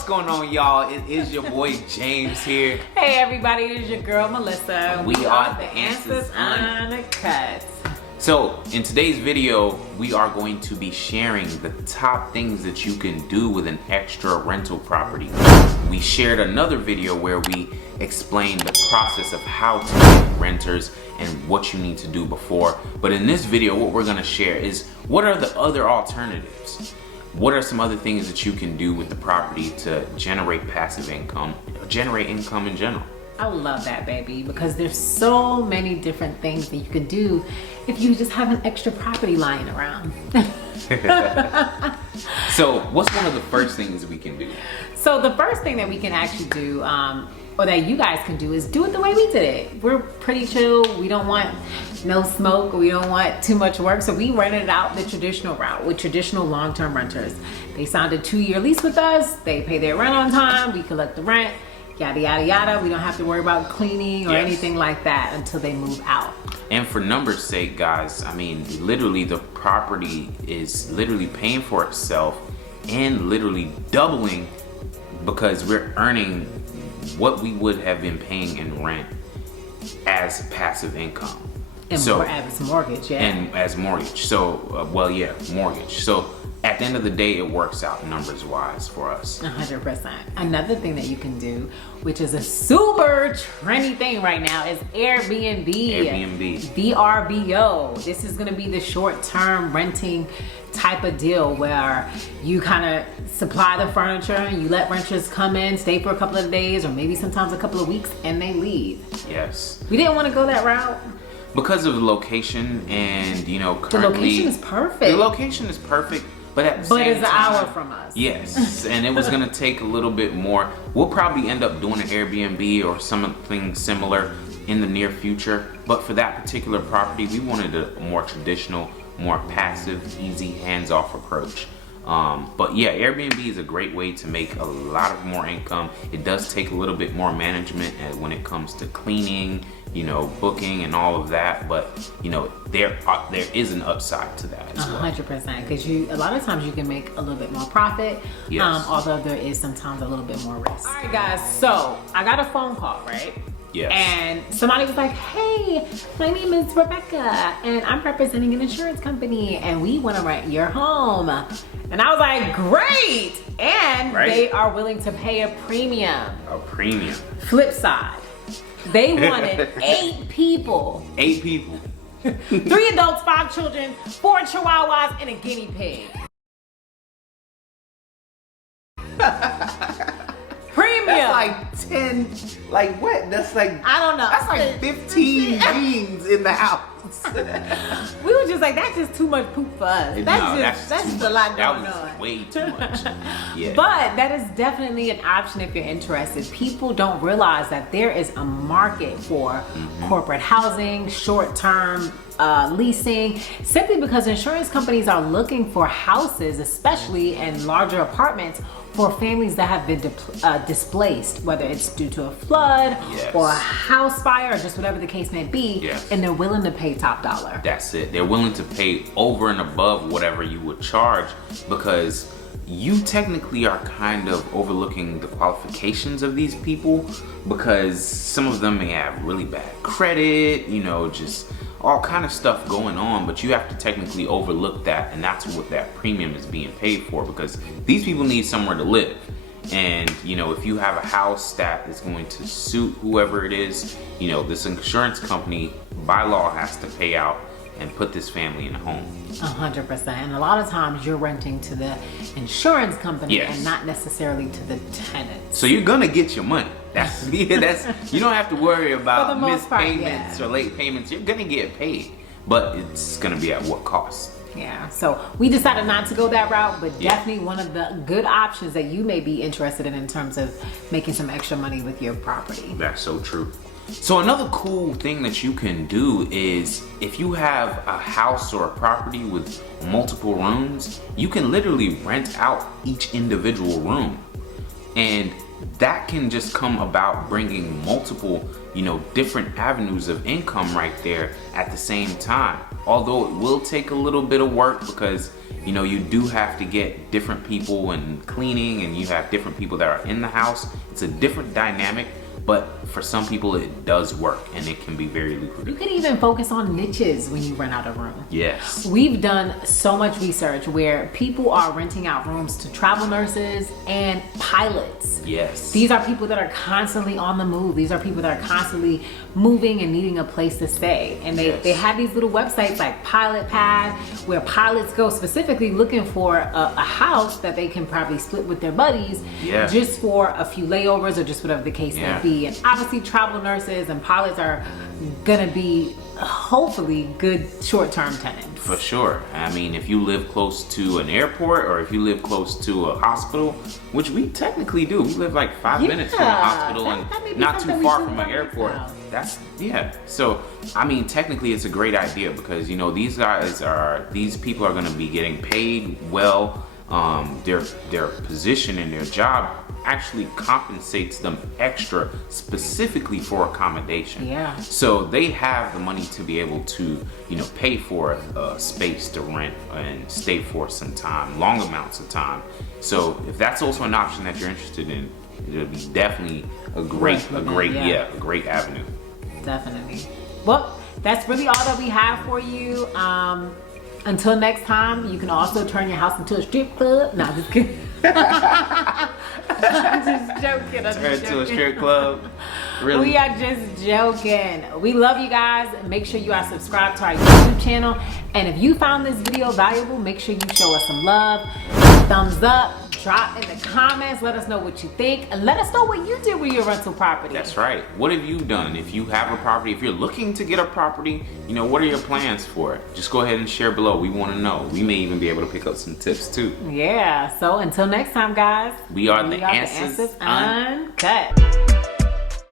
What's going on, y'all? It is your boy James here. Hey everybody, it is your girl Melissa. We are the Answers Uncut. So in today's video, we are going to be sharing the top things that you can do with an extra rental property. We shared another video where we explained the process of how to get renters and what you need to do before. But in this video, what we're gonna share is what are the other alternatives? What are some other things that you can do with the property to generate passive income, generate income in general? I love that, baby, because there's so many different things that you can do if you just have an extra property lying around. So what's one of the first things we can do? So the first thing that we can actually do, or that you guys can do, is do it the way we did it. We're pretty chill. We don't want no smoke. We don't want too much work. So we rented out the traditional route with traditional long-term renters. They signed a 2-year lease with us. They pay their rent on time. We collect the rent. Yada, yada, yada. We don't have to worry about cleaning or anything like that until they move out. And for numbers' sake, guys, I mean, literally the property is literally paying for itself and literally doubling because we're earning what we would have been paying in rent as passive income. And so, as mortgage, yeah. And as mortgage. So, mortgage. So at the end of the day, it works out numbers wise for us. 100%. Another thing that you can do, which is a super trendy thing right now, is Airbnb. VRBO. This is going to be the short-term renting type of deal where you kind of supply the furniture and you let renters come in, stay for a couple of days or maybe sometimes a couple of weeks, and they leave. Yes. We didn't want to go that route. Because of the location and, you know, currently... The location is perfect. The location is perfect, but at the same time... But it's an hour from us. Yes, and it was going to take a little bit more. We'll probably end up doing an Airbnb or something similar in the near future. But for that particular property, we wanted a more traditional, more passive, easy, hands-off approach. But yeah, Airbnb is a great way to make a lot of more income. It does take a little bit more management when it comes to cleaning, you know, booking and all of that. But you know, there is an upside to that as well. 100%, because a lot of times you can make a little bit more profit. Yes. Although there is sometimes a little bit more risk. All right, guys. So I got a phone call, right? Yes. And somebody was like, hey, my name is Rebecca and I'm representing an insurance company and we want to rent your home. And I was like, great. And they are willing to pay a premium. A premium. Flip side, they wanted 8 people. 8 people. 3 adults, 5 children, 4 chihuahuas, and a guinea pig. Premium. That's like 10, like what? That's like, I don't know. That's like 15 beans in the house. We were just like, that's just too much poop for us. That's just a lot going on. Way too much. Yeah. But that is definitely an option if you're interested. People don't realize that there is a market for corporate housing, short-term leasing, simply because insurance companies are looking for houses, especially in larger apartments, for families that have been displaced, whether it's due to a flood or a house fire or just whatever the case may be, and they're willing to pay top dollar. That's it. They're willing to pay over and above whatever you would charge because you technically are kind of overlooking the qualifications of these people because some of them may have really bad credit, you know, just all kind of stuff going on, but you have to technically overlook that, and that's what that premium is being paid for because these people need somewhere to live. And you know, if you have a house that is going to suit whoever it is, you know, this insurance company by law has to pay out and put this family in a home. 100%. And a lot of times you're renting to the insurance company and not necessarily to the tenant. So you're gonna get your money. That's you don't have to worry about missed payments or late payments. You're gonna get paid, but it's gonna be at what cost? Yeah, so we decided not to go that route, but definitely one of the good options that you may be interested in terms of making some extra money with your property. That's so true. So another cool thing that you can do is if you have a house or a property with multiple rooms, you can literally rent out each individual room. And that can just come about bringing multiple, you know, different avenues of income right there at the same time. Although it will take a little bit of work because you know, you do have to get different people and cleaning, and you have different people that are in the house. It's a different dynamic, but for some people it does work, and it can be very lucrative. You could even focus on niches when you rent out a room. Yes. We've done so much research where people are renting out rooms to travel nurses and pilots. Yes. These are people that are constantly on the move. These are people that are constantly moving and needing a place to stay. And they have these little websites like Pilot Pad, where pilots go specifically looking for a house that they can probably split with their buddies, just for a few layovers or just whatever the case may be. And obviously travel nurses and pilots are gonna be hopefully good short-term tenants. For sure. I mean, if you live close to an airport, or if you live close to a hospital, which we technically do. We live like 5 minutes from a hospital and not too far from an airport. That's, so I mean, technically it's a great idea, because you know, these people are going to be getting paid well. Their position and their job actually compensates them extra specifically for accommodation. So they have the money to be able to, you know, pay for a space to rent and stay for some time, long amounts of time. So if that's also an option that you're interested in, it'll be definitely a great avenue. Definitely. Well, that's really all that we have for you. Until next time, you can also turn your house into a strip club. No, just kidding. I'm just joking. Turn it to a strip club. Really? We are just joking. We love you guys. Make sure you are subscribed to our YouTube channel. And if you found this video valuable, make sure you show us some love. Thumbs up. Drop in the comments. Let us know what you think. And let us know what you did with your rental property. That's right. What have you done? If you have a property, if you're looking to get a property, you know, what are your plans for it? Just go ahead and share below. We want to know. We may even be able to pick up some tips too. Yeah. So until next time, guys. We are the Answers Uncut.